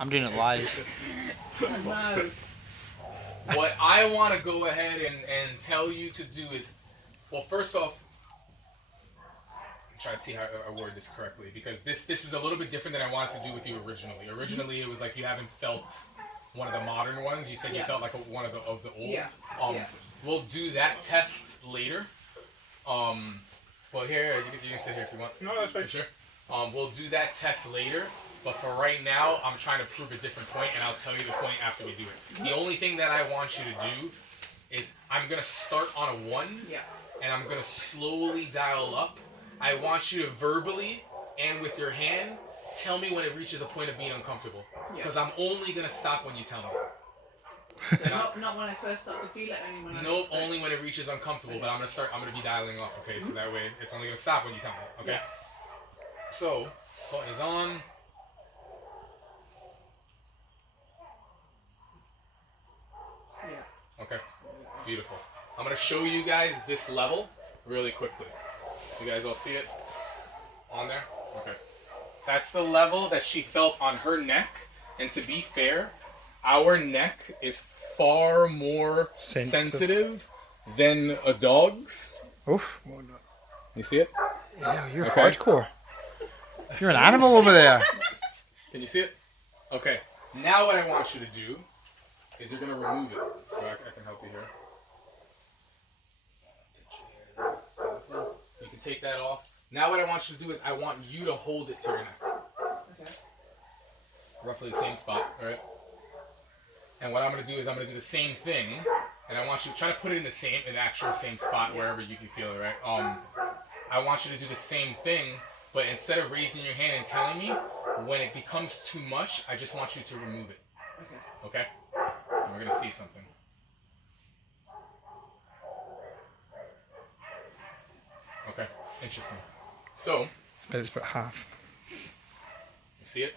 I'm doing it live. No. What I want to go ahead and tell you to do is, well, first off, I'm trying to see how I word this correctly, because this is a little bit different than I wanted to do with you originally. Originally, it was like you haven't felt one of the modern ones. You said you felt like one of the old. Yeah. We'll do that test later. But here, you can sit here if you want. No, that's fine. Sure. We'll do that test later. But for right now, I'm trying to prove a different point, and I'll tell you the point after we do it. The only thing that I want you to do is I'm going to start on a 1, and I'm going to slowly dial up. I want you to verbally and with your hand tell me when it reaches a point of being uncomfortable. Because I'm only going to stop when you tell me. So not when I first start to feel it, only when Nope, only when it reaches uncomfortable, but I'm going to be dialing up, okay? So that way, it's only going to stop when you tell me, okay? Yeah. So, button is on. Yeah. Okay, beautiful. I'm going to show you guys this level really quickly. You guys all see it on there? Okay. That's the level that she felt on her neck, and to be fair, our neck is far more sensitive than a dog's. Oof. You see it? Yeah, you're Okay. hardcore. You're an animal over there. Can you see it? Okay. Now what I want you to do is you're going to remove it. So I can help you here. You can take that off. Now what I want you to do is I want you to hold it to your neck. Okay. Roughly the same spot, alright? And what I'm going to do is I'm going to do the same thing, and I want you to try to put it in the actual same spot wherever you can feel it, right? I want you to do the same thing, but instead of raising your hand and telling me, when it becomes too much, I just want you to remove it. Okay. Okay? And we're going to see something. Okay, interesting. So, But it's about half. you see it?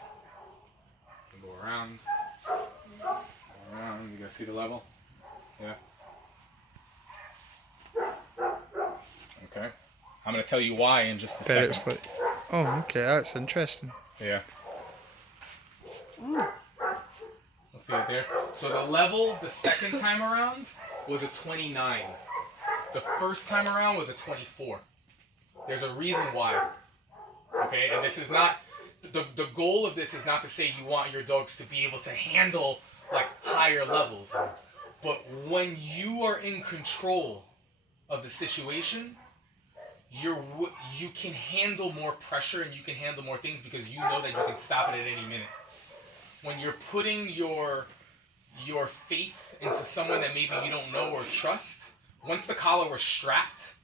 Go around. You guys see the level? Yeah. Okay. I'm gonna tell you why in just a But second. it's like, oh, okay, that's interesting. Yeah. We'll see it there. So the level the second time around was a 29. The first time around was a 24. There's a reason why. Okay, and this is not the goal of this is not to say you want your dogs to be able to handle like higher levels. But when you are in control of the situation, you can handle more pressure and you can handle more things because you know that you can stop it at any minute. When you're putting your faith into someone that maybe you don't know or trust, once the collar was strapped,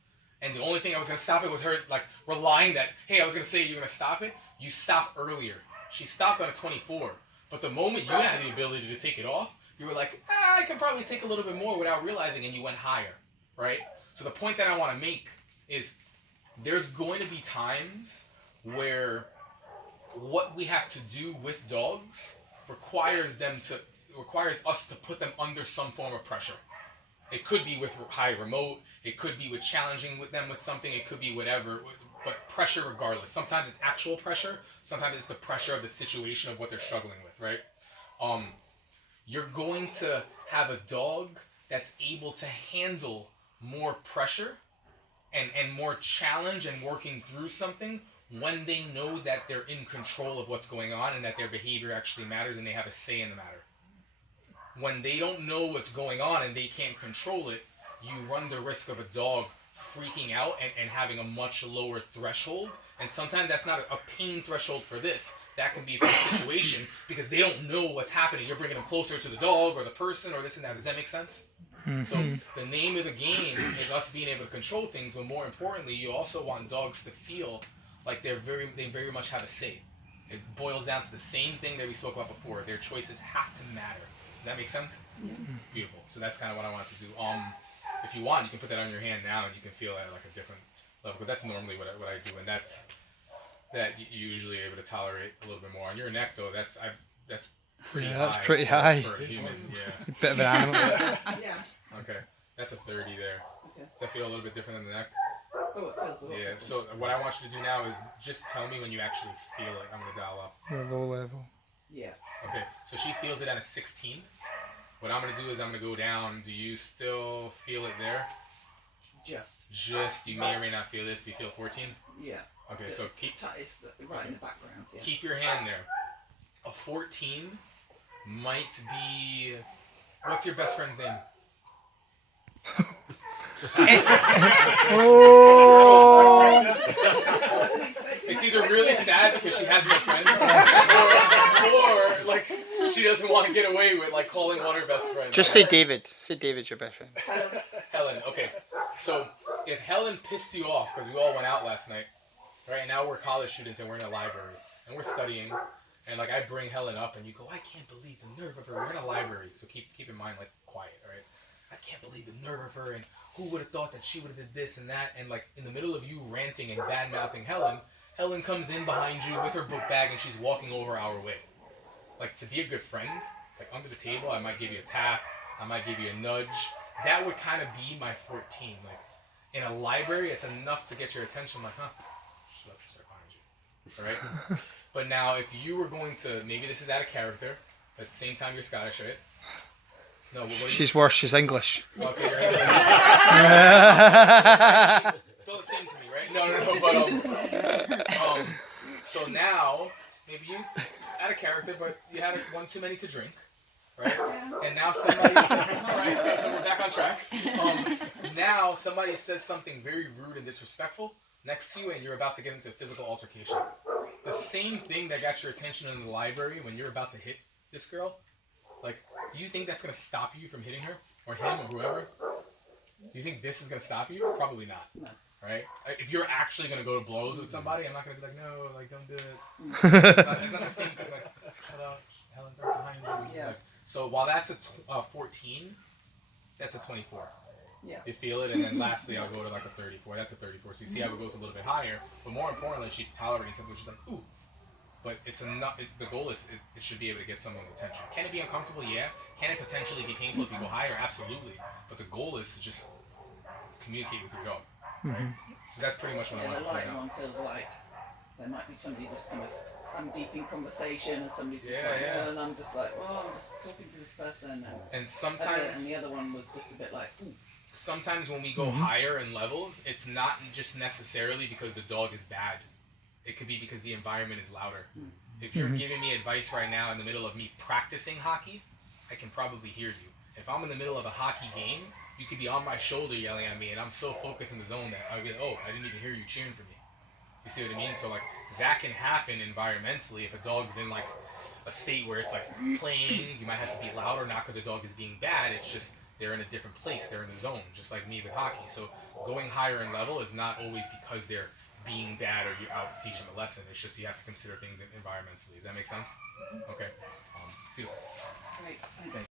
and the only thing I was going to stop it was her like relying that, hey, I was going to say you're going to stop it, you stop earlier. She stopped on a 24. But the moment you had the ability to take it off, you were like, I can probably take a little bit more without realizing, and you went higher, right? So the point that I want to make is there's going to be times where what we have to do with dogs requires us to put them under some form of pressure. It could be with high remote, it could be with challenging with them with something, it could be whatever, but pressure regardless. Sometimes it's actual pressure, sometimes it's the pressure of the situation of what they're struggling with, right? You're going to have a dog that's able to handle more pressure and more challenge and working through something when they know that they're in control of what's going on and that their behavior actually matters and they have a say in the matter. When they don't know what's going on and they can't control it, you run the risk of a dog freaking out and having a much lower threshold. And sometimes that's not a pain threshold for this. That can be for the situation because they don't know what's happening. You're bringing them closer to the dog or the person or this and that. Does that make sense? Mm-hmm. So the name of the game is us being able to control things, but more importantly, you also want dogs to feel like they very much have a say. It boils down to the same thing that we spoke about before. Their choices have to matter. Does that make sense? Yeah. Beautiful. So that's kind of what I want to do. If you want, you can put that on your hand now, and you can feel it at like a different level because that's normally what I do, and that's you usually are able to tolerate a little bit more. On your neck, though, that's pretty high. That's pretty high. For a human, yeah. Bit of an animal. Yeah. Okay, that's a 30 there. Okay. Does that feel a little bit different than the neck? Oh, it feels a lot Yeah. different. So what I want you to do now is just tell me when you actually feel it. I'm gonna dial up. You're low level. Yeah. Okay, so she feels it at a 16. What I'm gonna do is I'm gonna go down. Do you still feel it there? Just. You may or may not feel this. Do you feel 14? Yeah. Okay, so keep It's right in the background. Yeah. keep your hand there. A 14 might be. What's your best friend's name? Oh. It's either really sad because she has no friends, or like she doesn't want to get away with like calling one her best friend. Just say David. Say David's your best friend. Helen. Okay, so if Helen pissed you off because we all went out last night, right? Now we're college students and we're in a library and we're studying, and like I bring Helen up and you go, I can't believe the nerve of her. We're in a library, so keep in mind like quiet, all right? I can't believe the nerve of her, and who would have thought that she would have did this and that, and like in the middle of you ranting and bad mouthing Helen comes in behind you with her book bag and she's walking over our way. Like, to be a good friend, like under the table, I might give you a tap, I might give you a nudge. That would kind of be my 14. Like, in a library, it's enough to get your attention, like, shut up, she's right behind you. All right? But now, if you were going to, maybe this is out of character, at the same time you're Scottish, right? No, what She's worse. She's English. Okay, you're English. It's all the same to me, right? No, but so now maybe you out of character, but you had one too many to drink, right? And now somebody said, all right, so we're back on track. Now somebody says something very rude and disrespectful next to you, and you're about to get into a physical altercation. The same thing that got your attention in the library when you're about to hit this girl. Like, do you think that's gonna stop you from hitting her or him or whoever? Do you think this is gonna stop you? Probably not. No. Right? If you're actually gonna go to blows with somebody, I'm not gonna be like, no, like don't do it. It's not the same thing. Like, shut up, Helen's right behind you. Yeah. Like, so while that's a 14, that's a 24. Yeah. You feel it, and then lastly, I'll go to like a 34. That's a 34. So you see how it goes a little bit higher. But more importantly, she's tolerating something. She's like, ooh. But it's enough. The goal is it should be able to get someone's attention. Can it be uncomfortable? Yeah. Can it potentially be painful if you go higher? Absolutely. But the goal is to just communicate with your dog. Right? So that's pretty much what I want The to point light out. one feels like there might be somebody just kind of, I'm deep in conversation and somebody's just Yeah, like, yeah. and I'm just like, well, I'm just talking to this person. And And and sometimes, the other one was just a bit like, ooh. sometimes when we go higher in levels, it's not just necessarily because the dog is bad. It could be because the environment is louder. If you're giving me advice right now in the middle of me practicing hockey, I can probably hear you. If I'm in the middle of a hockey game, you could be on my shoulder yelling at me, and I'm so focused in the zone that I'll be like, oh, I didn't even hear you cheering for me. You see what I mean? So like that can happen environmentally if a dog's in like a state where it's like playing. You might have to be louder, not because the dog is being bad. It's just they're in a different place. They're in the zone, just like me with hockey. So going higher in level is not always because they're being bad or you're out to teach them a lesson. It's just you have to consider things environmentally. Does that make sense? Okay. Beautiful. Great, thanks.